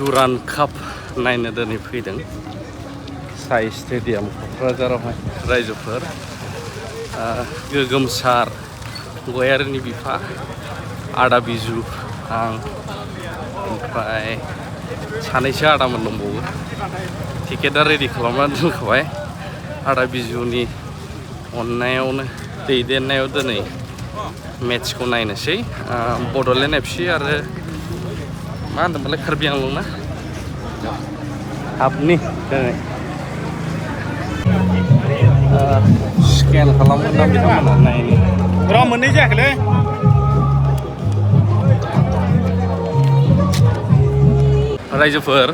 दुरान काप नायनो दिनै फैदों साइ स्टेडियाम क'क्राझारावहाय रायजोफोर गोगोमसार गयारिनि बिफा आदा बिजु आं ओमफ्राय सानैसो आदामोन दंबावो टिकेटआ रेडि खालामनानै दोनखाबाय आदा बिजुनि अननायावनो दैदेननायाव दिनै मेट्सखौ नायनोसै बड'लेण्ड एफसि आरो मा होनदोंमोनलाय कार्बि आंलं ना हाबनि दिनै स्केन खालामगोन दा बिथांमोना नायनो र' मोननै जायाखैलै रायजोफोर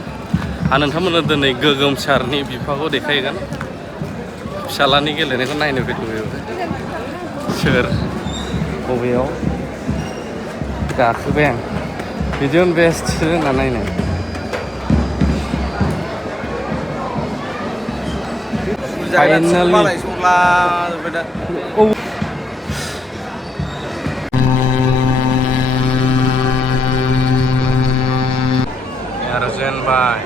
आं नोंथांमोननो दिनै गोगोमसारनि बिफाखौ देखायगोन फिसालानि गेलेनायखौ नायनो फैदों सोर बबेयाव गाखोबाय आं बिदिनो बेस्ट जोंना नायनो फाइनालि जेनबाय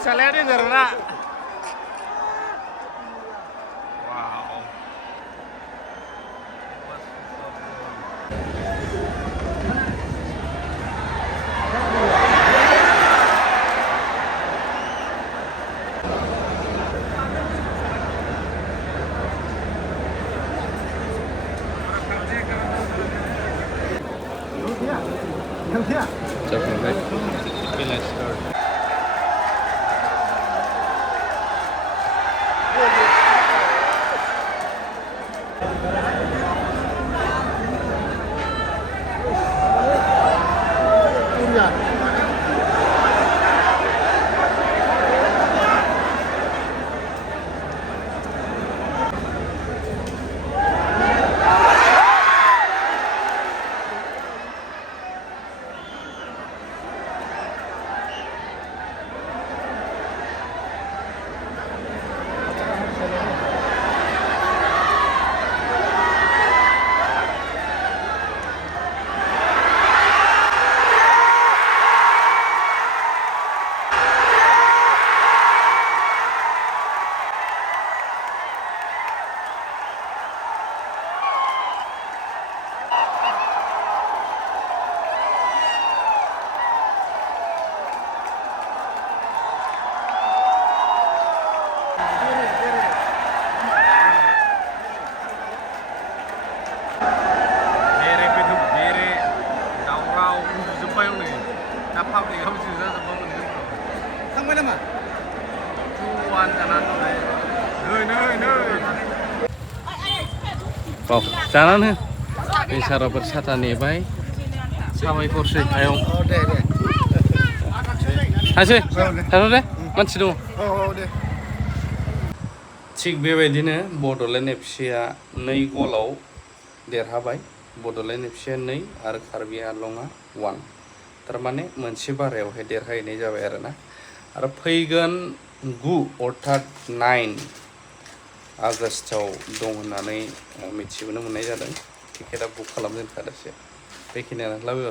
फिसालाया देन्जारना Definitely. Okay, let's start. जानानै बेसाराफोर साथा नेबाय साबायखरसै आयं थांसै थांनो दे मानसि दङ थिग बेबायदिनो बड'लेण्ड एफसिआ 2 गलाव देरहाबाय बड'लेण्ड एफसिआ 2 आरो कार्बि आंलंआ 1 थारमाने मोनसे बारायावहाय देरहाहैनाय जाबाय आरोना आरो फैगोन 9 अर्थात 9 आगष्टआव दं होननानै मिथिबोनो मोननाय जादों। टिकेटआ बुक खालामजेनखादोंसो। बेखिनियानो लाबो